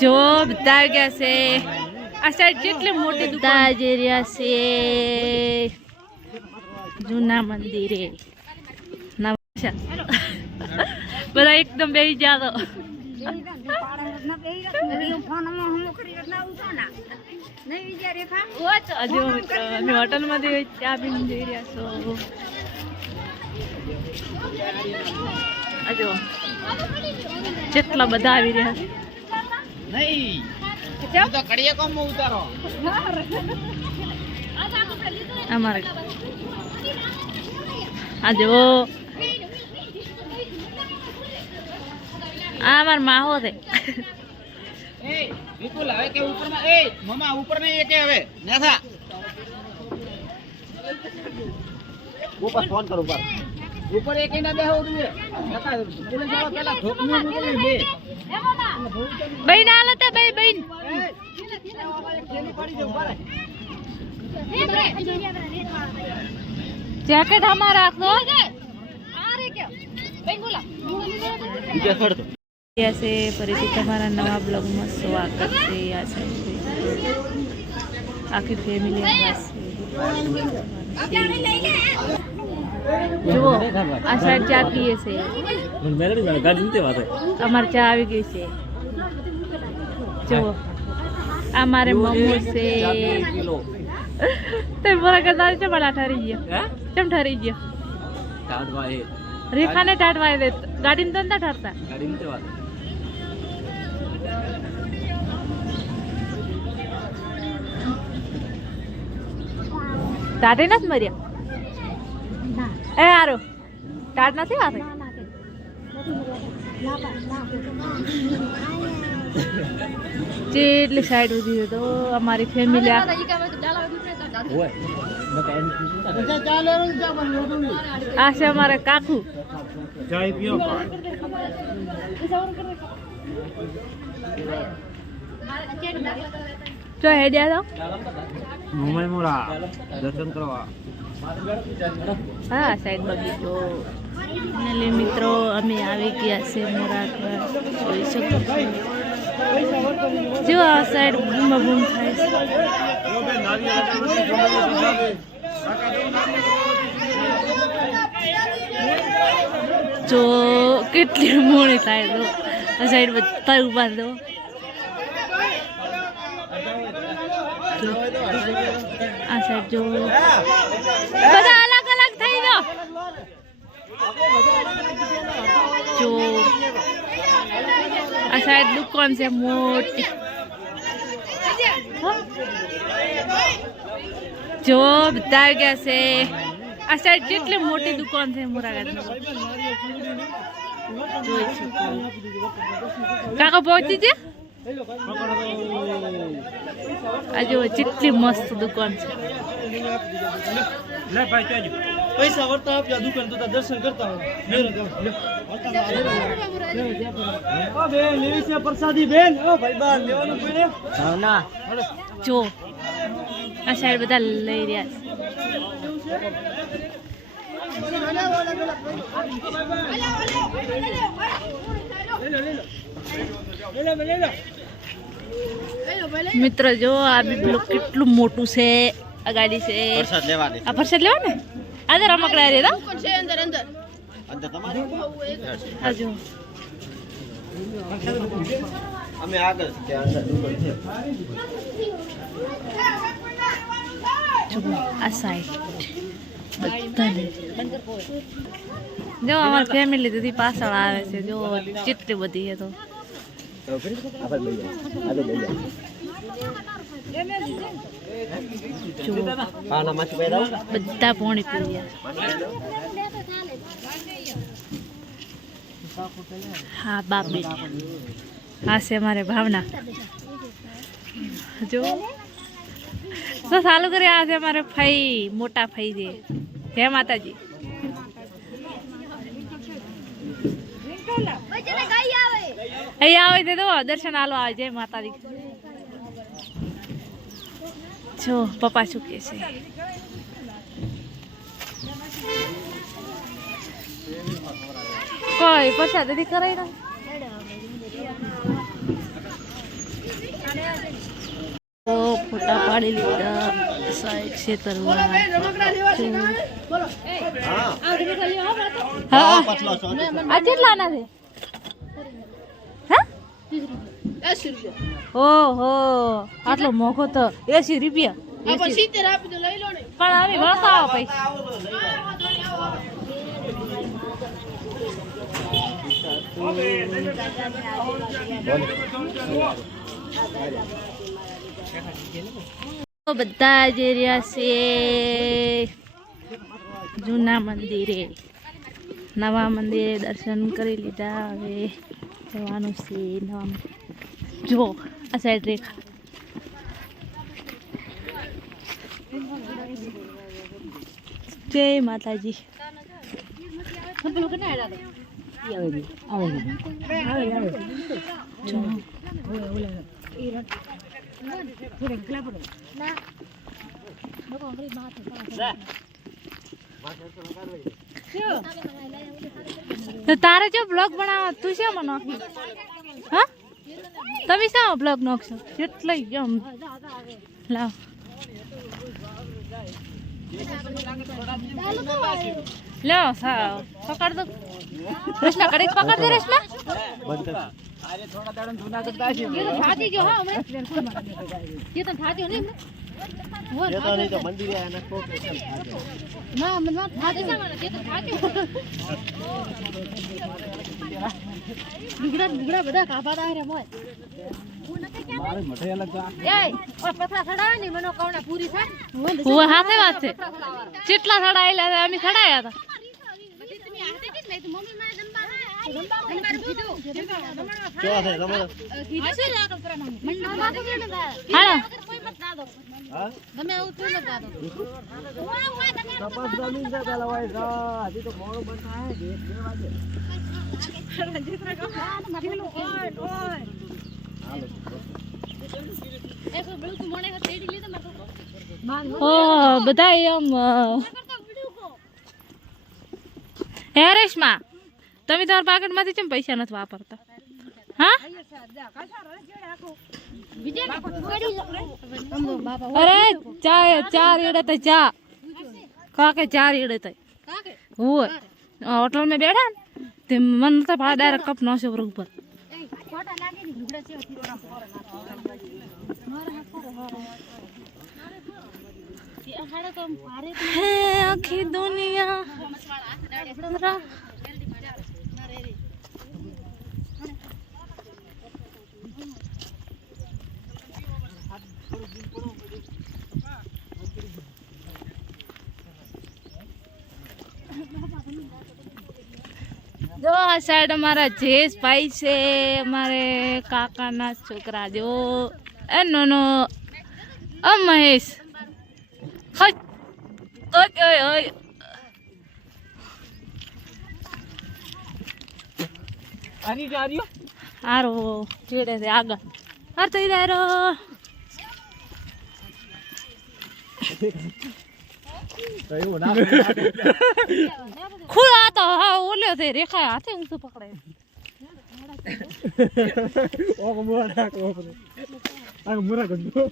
જો બધા આવી ગયા છે. આ સાઈડ કેટલી મોટી બધા જઈ રહ્યા છે. જૂના મંદિરે. બધા એકદમ બેસી ગયા તો. હોટલમાંથી ચા પીને જઈ રહ્યા છો. હજુ જેટલા બધા આવી રહ્યા છે. નહીં. તો કડીએ કોમ ઉતારો. અમારે. આ જો આ અમાર માહો છે. એ વિપુલ હવે કે ઉપરમાં એ મમા ઉપર નહીં કે હવે. નાથા. ઉપર ફોન કર ઉપર ઉપર એક એના બે હોવું જોઈએ. પોલીસવાળા પેલા ઠોકનું મોકલી બે. બહેન હાલો તે બે બહેન. જેકેટ હમાર રાખો. છે ફરીથી તમારા નવા બ્લોગમાં સ્વાગત છે. આ સાઈડ આખી ફેમિલી જુઓ આ સાઈડ ચા પીએ છે. અમારે ચા આવી ગઈ છે. જુઓ આ મારે મમ્મુ છે. તે મારા કરતા ચમ ઠરી ગયો? ચમ ઠરી ગયો? રેખાને ટાટવા દે. ગાડીને તો નતા ઠરતા ટાટે નથી મર્યા? એ હારો. ટાટ નથી વાતે જેટલી સાઈડ ઉધી તો અમારી ફેમિલી આ છે અમારે કાકુ. જો હેડ્યા તો. મુંબઈ મોરા, દર્શન કરવા. હા, સાઈડ બગીચો એટલે મિત્રો અમે આવી ગયા છે મોરાકર જોઈ શકો. જો આ સાઈડ બૂમ બૂમ થાય છે. જો કેટલી મોડી થાય તો આ સાઈડ બધા ઊભા દો આ સાઈડ જો બધા અલગ અલગ થઈ ગયો. જો આ સાઈડ દુકાન છે મોટી? જો બધા આવી ગયા છે. આ સાઈડ કેટલી મોટી દુકાન છે મોરાગઢ જોઈ શકો. કાકા પહોંચી છે આ જો કેટલી મસ્ત દુકાન છે લે ભાઈ ચાજો પૈસા વર્તા આપ્યા દુકાન તો દર્શન કરતા હોય ઓ બેન લેવી છે પ્રસાદી બેન ઓ ભાઈ બાર લેવાનું કોઈને ના જો આ સાઈડ બધા લઈ રહ્યા છે મિત્ર જો આ બી પેલું કેટલું મોટું છે આ ગાડી છે. આ પરસાદ લેવા ને આજે રમકડા રે અંદર જો. અમે આગળ છે અંદર આ સાઈડ જો અમારી ફેમિલી પાછળ આવે છે. જો કેટલી બધી તો. બધા પોણી હા, બાપ હા છે મારે ભાવના. જો. તો ચાલુ કરી આ છે મારે ફઈ, મોટા ફઈ છે. જય માતાજી. અહીંયા આવે છે તો દર્શન આલો આવે જય માતાજી. જો પપ્પા શું કે છે. કોઈ પછી દીદી કરાઈ ના પાડી લીધા સાઈડ ખેતરમાં હા. છો કેટલા ના છે? ઓહો આટલો મોઘો તો એસી રૂપિયા. પણ આવી વળતા પૈસા બધા જઈ રહ્યા છે. જૂના મંદિરે. નવા મંદિરે દર્શન કરી લીધા હવે. જવાનું છે નવા મંદિર. જો આ સાઈડ રેખા જય માતાજી. જો તો તારે જો બ્લોગ બનાવો તું શેમાં નાખી? હા? તમે શામાં બ્લોગ નાખશો? એટલે જમ લાવ. લો સાવ પકડ દો રચના કડક પકડ દે રચના અરે થોડા દાડા જૂના કરતા છે એ તો થાજી જો હા હમણાં. એ તો થાજો નહીં દીકરા દીકરા બધા કાપા મનો કવણા પૂરી થાય. હું હાથે છે. કેટલા સડાયેલા અમે સડાયા હતા. મમ્મી મારે બધા એમ હે રેશમા તમે તમારા પાકેટમાંથી કેમ પૈસા નથી વાપરતા? હા? અરે, ચા ચાર ઈડે તો ચા. કાકે ચાર ઈડે તો હોય. હોટલમાં બેઠા ને, તે મને તો ભાડા ડાયરેક્ટ કપ નાખ્યો પર ઉપર. આખી દુનિયા. જો આ સાઈડ અમારા જયેશભાઈ છે અમારે કાકાના છોકરા જો. એ નો નો અ મહેશ ઓય આની જા રહ્યો હારો ચેડે છે આગળ. હાર થઈ ખુદ આ તો હા ઓલ્યો છે રેખા હાથે ઊંચું પકડે. ઓક મુરા કોક આ મુરા ગંદો